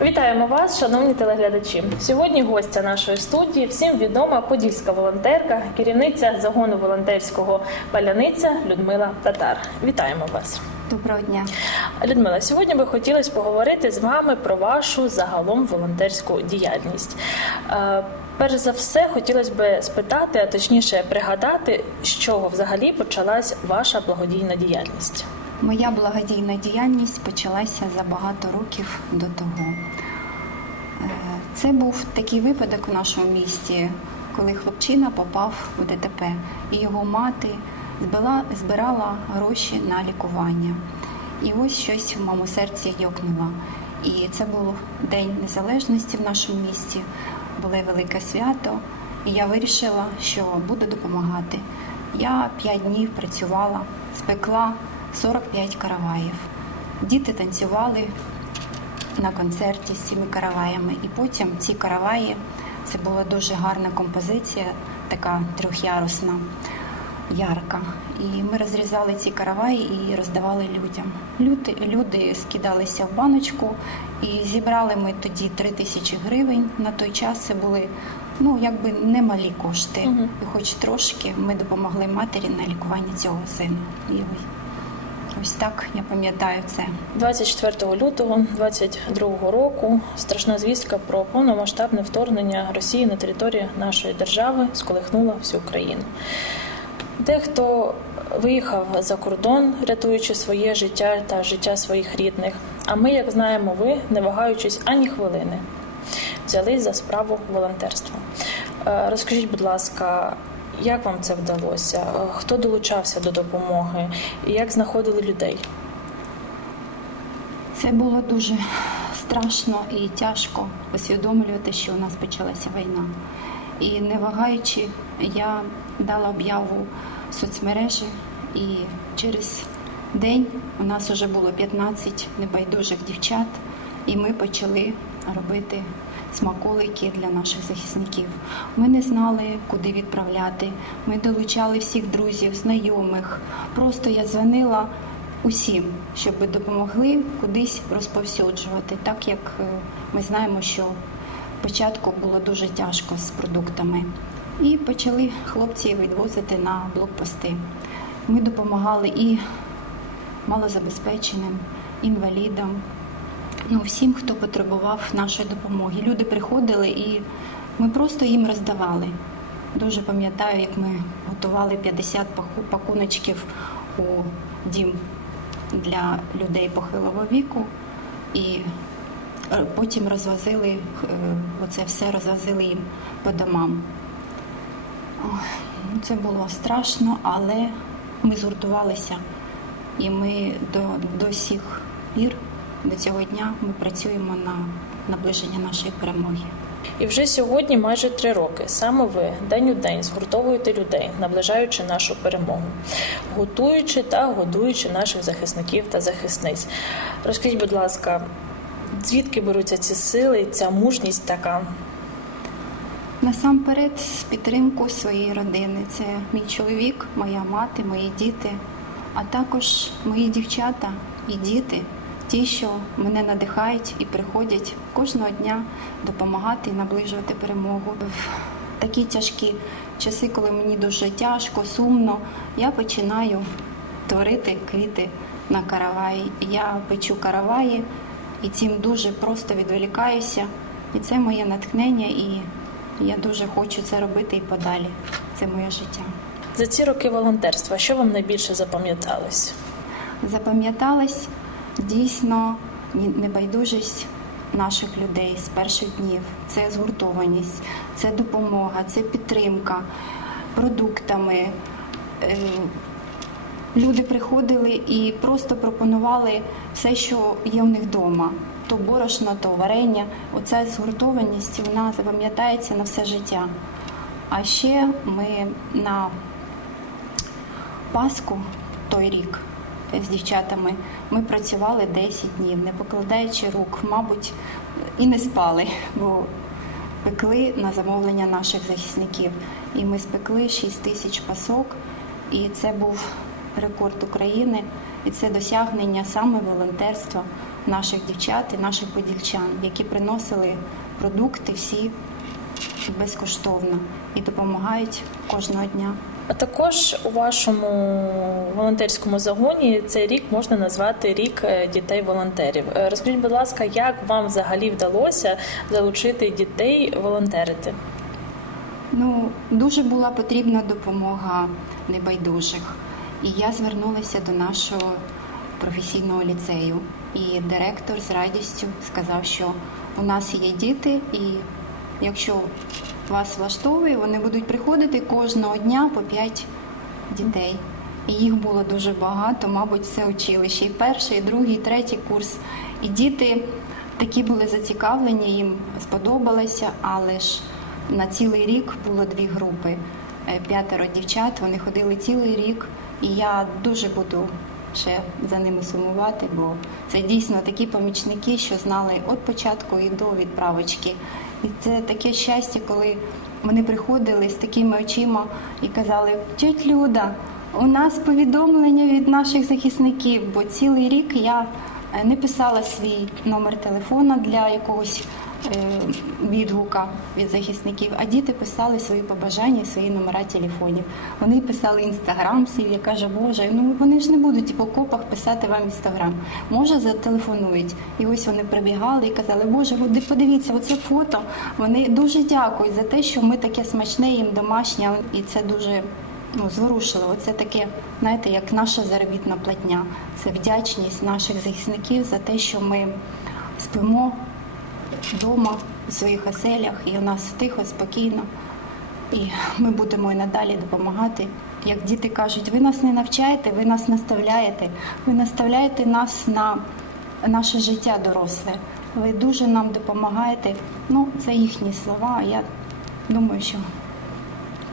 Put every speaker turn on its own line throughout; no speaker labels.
Вітаємо вас, шановні телеглядачі. Сьогодні гостя нашої студії всім відома подільська волонтерка, керівниця загону волонтерського паляниця Людмила Татар. Вітаємо вас.
Доброго дня.
Людмила, сьогодні би хотілося поговорити з вами про вашу загалом волонтерську діяльність. Е, Перш за все, хотілося б спитати, а точніше пригадати, з чого взагалі почалась ваша благодійна діяльність.
Моя благодійна діяльність почалася за багато років до того. Е, Це був такий випадок в нашому місті, коли хлопчина попав у ДТП, і його мати збила- збирала гроші на лікування. І ось щось в моєму серці йокнуло. І це був День Незалежності в нашому місті, було велике свято, і я вирішила, що буду допомагати. Я п'ять днів працювала, спекла 45 караваїв. Діти танцювали на концерті з цими караваями. І потім ці караваї це була дуже гарна композиція, така трьохярусна, ярка. І ми розрізали ці караваї і роздавали людям. Люди, люди скидалися в баночку, і зібрали ми тоді 3 тисячі гривень. На той час це були ну якби немалі кошти.
Мгм.
І хоч трошки ми допомогли матері на лікування цього сина. Ось- так я пам'ятаю це.
24 лютого 22 року страшна звістка про повномасштабне вторгнення Росії на територію нашої держави сколихнула всю країну. Дехто виїхав за кордон, рятуючи своє життя та життя своїх рідних. А ми, як знаємо, ви, не вагаючись ані хвилини, взялись за справу волонтерства. Е, Розкажіть, будь ласка, як вам це вдалося? Е, Хто долучався до допомоги? Як знаходили людей?
Це було дуже страшно і тяжко усвідомлювати, що у нас почалася війна. І не вагаючи, я дала об'яву в соцмережі, і через день у нас вже було 15 небайдужих дівчат, і ми почали робити смаколики для наших захисників. Ми не знали, куди відправляти. Ми долучали всіх друзів, знайомих. Просто я дзвонила усім, щоб допомогли кудись розповсюджувати, так як е, ми знаємо, що спочатку було дуже тяжко з продуктами. І почали хлопці відвозити на блокпости. Ми допомагали і малозабезпеченим, інвалідам, ну, всім, хто потребував нашої допомоги. Люди приходили і ми просто їм роздавали. Дуже пам'ятаю, як ми готували 50 паку- пакуночків у дім для людей похилого віку, і е, потім розвозили е, оце все розвозили їм по домам. Ну, Це було страшно, але ми згуртувалися, і ми до, до сих пір, до цього дня, ми працюємо на наближення нашої перемоги.
І вже сьогодні майже три роки. Саме ви день у день згуртовуєте людей, наближаючи нашу перемогу, готуючи та годуючи наших захисників та захисниць. Розкажіть, будь ласка, звідки беруться ці сили, ця мужність така?
Насамперед, з підтримку своєї родини. Це мій чоловік, моя мати, мої діти, а також мої дівчата і діти, ті, що мене надихають і приходять кожного дня допомагати і наближувати перемогу. В такі тяжкі часи, коли мені дуже тяжко, сумно, я починаю творити квіти на караваї. Я печу караваї і цим дуже просто відволікаюся. І це моє натхнення, і я дуже хочу це робити і подалі. Це моє життя.
За ці роки волонтерства, що вам найбільше запам'яталось?
Запам'яталась дійсно небайдужість наших людей з перших днів. Це згуртованість, це допомога, це підтримка продуктами. Е, Люди приходили і просто пропонували все, що є у них вдома. То борошно, то варення. Оця згуртованість вона запам'ятається на все життя. А ще ми на Пасху той рік з дівчатами ми працювали 10 днів, не покладаючи рук, мабуть, і не спали, бо пекли на замовлення наших захисників. І ми спекли 6 тисяч пасок, і це був рекорд України, і це досягнення саме волонтерства наших дівчат і наших подільчан, які приносили продукти всі безкоштовно і допомагають кожного дня.
А також у вашому волонтерському загоні цей рік можна назвати рік е, дітей-волонтерів. Е, Розкажіть, будь ласка, як вам взагалі вдалося залучити дітей волонтерити?
Ну, дуже була потрібна допомога небайдужих. І я звернулася до нашого професійного ліцею. І директор з радістю сказав, що у нас є діти, і якщо вас влаштовує, вони будуть приходити кожного дня по 5 дітей. І їх було дуже багато, мабуть, все училище. І перший, і другий, і третій курс. І діти такі були зацікавлені, їм сподобалося, але ж на цілий рік було дві групи. Е, П'ятеро дівчат, вони ходили цілий рік, і я дуже буду ще за ними сумувати, бо це дійсно такі помічники, що знали від початку і до відправочки. І це таке щастя, коли вони приходили з такими очима і казали: тьоть Люда, у нас повідомлення від наших захисників, бо цілий рік я е, не писала свій номер телефона для якогось відгука від захисників, а діти писали свої побажання, свої номера телефонів. Вони писали інстаграм свій. Я кажу, Боже, ну вони ж не будуть в окопах писати вам інстаграм. Може, зателефонують. І ось вони прибігали і казали, Боже, подивіться, оце фото. Вони дуже дякують за те, що ми таке смачне їм домашнє, і це дуже ну, зворушливо. Це таке, знаєте, як наша заробітна платня. Це вдячність наших захисників за те, що ми спимо вдома у своїх оселях, і у нас тихо, спокійно. І ми будемо і надалі допомагати. Як діти кажуть, ви нас не навчаєте, ви нас наставляєте, ви наставляєте нас на наше життя доросле. Ви дуже нам допомагаєте. Ну, це їхні слова. Я думаю, що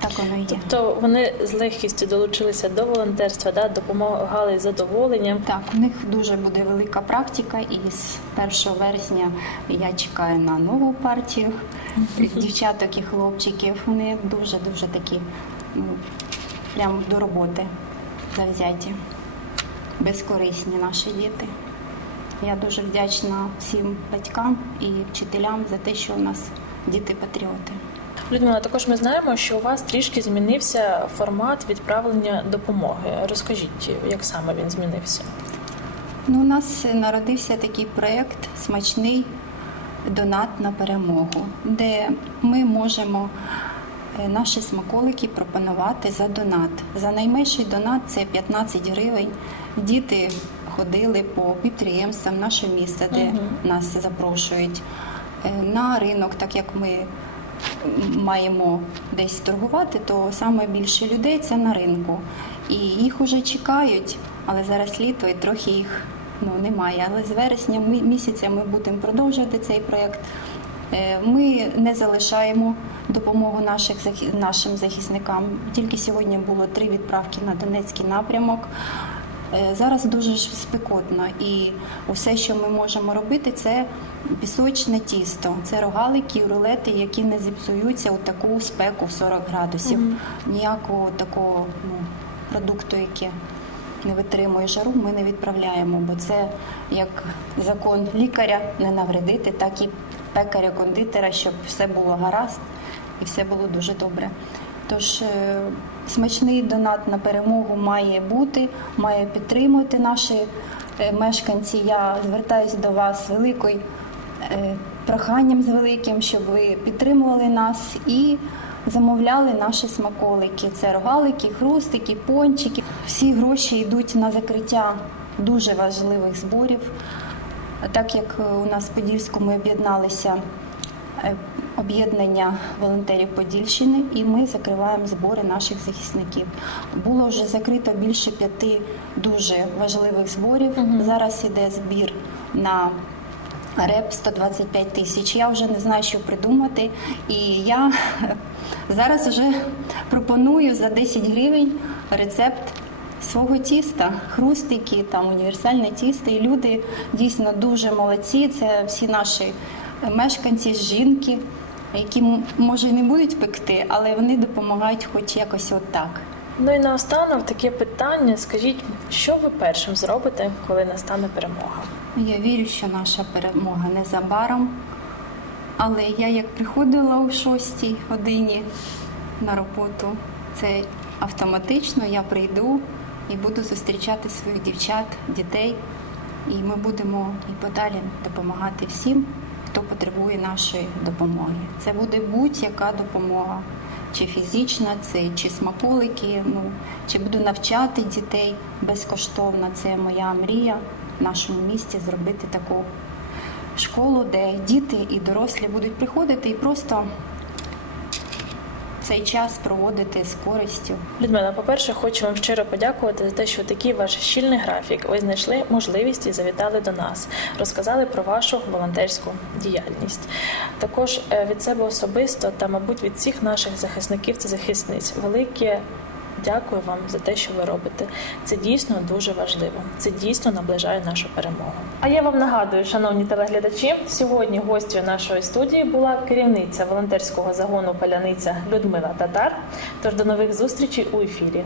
так воно є.
Тобто вони з легкістю долучилися до волонтерства, да, допомагали з задоволенням.
Так, у них дуже буде велика практика, і з 1 вересня я чекаю на нову партію дівчаток і хлопчиків. Вони дуже дуже такі, ну прямо до роботи завзяті, безкорисні наші діти. Я дуже вдячна всім батькам і вчителям за те, що у нас діти-патріоти.
Людмила, також ми знаємо, що у вас трішки змінився формат відправлення допомоги. Розкажіть, як саме він змінився?
Ну, у нас народився такий проєкт Смачний донат на перемогу, де ми можемо е, наші смаколики пропонувати за донат. За найменший донат це 15 гривень. Діти ходили по підприємствам нашого міста, де
Мгм.
нас запрошують е, на ринок, так як ми маємо десь торгувати, то саме більше людей це на ринку. І їх уже чекають, але зараз літо і трохи їх ну, немає. Але з вересня місяця ми будемо продовжувати цей проєкт. Е, Ми не залишаємо допомогу наших, нашим захисникам. Тільки сьогодні було три відправки на Донецький напрямок. Е, Зараз дуже ж спекотно, і усе, що ми можемо робити, це пісочне тісто, це рогалики, рулети, які не зіпсуються у таку спеку в 40 градусів. Ніякого такого ну, продукту, який не витримує жару, ми не відправляємо, бо це як закон лікаря не навредити, так і пекаря-кондитера, щоб все було гаразд і все було дуже добре. Тож е, смачний донат на перемогу має бути, має підтримувати наші е, мешканці. Я звертаюся до вас великою е, проханням з великим, щоб ви підтримували нас і замовляли наші смаколики. Це рогалики, хрустики, пончики. Всі гроші йдуть на закриття дуже важливих зборів. Так як у нас в Подільську ми об'єдналися об'єднання волонтерів Подільщини, і ми закриваємо збори наших захисників. Було вже закрито більше п'яти дуже важливих зборів. Зараз іде збір на реп 125 тисяч. Я вже не знаю, що придумати. І я зараз вже пропоную за 10 гривень рецепт свого тіста, хрустики, там універсальне тісто. І люди дійсно дуже молодці. Це всі наші мешканці, жінки, які може не будуть пекти, але вони допомагають хоч якось отак.
Ну і наостанок таке питання: скажіть, що ви першим зробите, коли настане перемога?
Я вірю, що наша перемога незабаром. Але я як приходила о 6 годині на роботу, це автоматично я прийду і буду зустрічати своїх дівчат, дітей. І ми будемо і подалі допомагати всім, хто потребує нашої допомоги. Це буде будь-яка допомога, чи фізична, це чи смаколики, ну чи буду навчати дітей безкоштовно. Це моя мрія в нашому місті зробити таку школу, де діти і дорослі будуть приходити і просто цей час проводити з користю.
Людмила, по-перше, хочу вам щиро подякувати за те, що такий ваш щільний графік ви знайшли можливість і завітали до нас, розказали про вашу волонтерську діяльність. Також е, від себе особисто та, мабуть, від всіх наших захисників та захисниць велике. Дякую вам за те, що ви робите. Це дійсно дуже важливо. Це дійсно наближає нашу перемогу. А я вам нагадую, шановні телеглядачі, сьогодні гостю нашої студії була керівниця волонтерського загону Паляниця Людмила Татар. Тож до нових зустрічей у ефірі.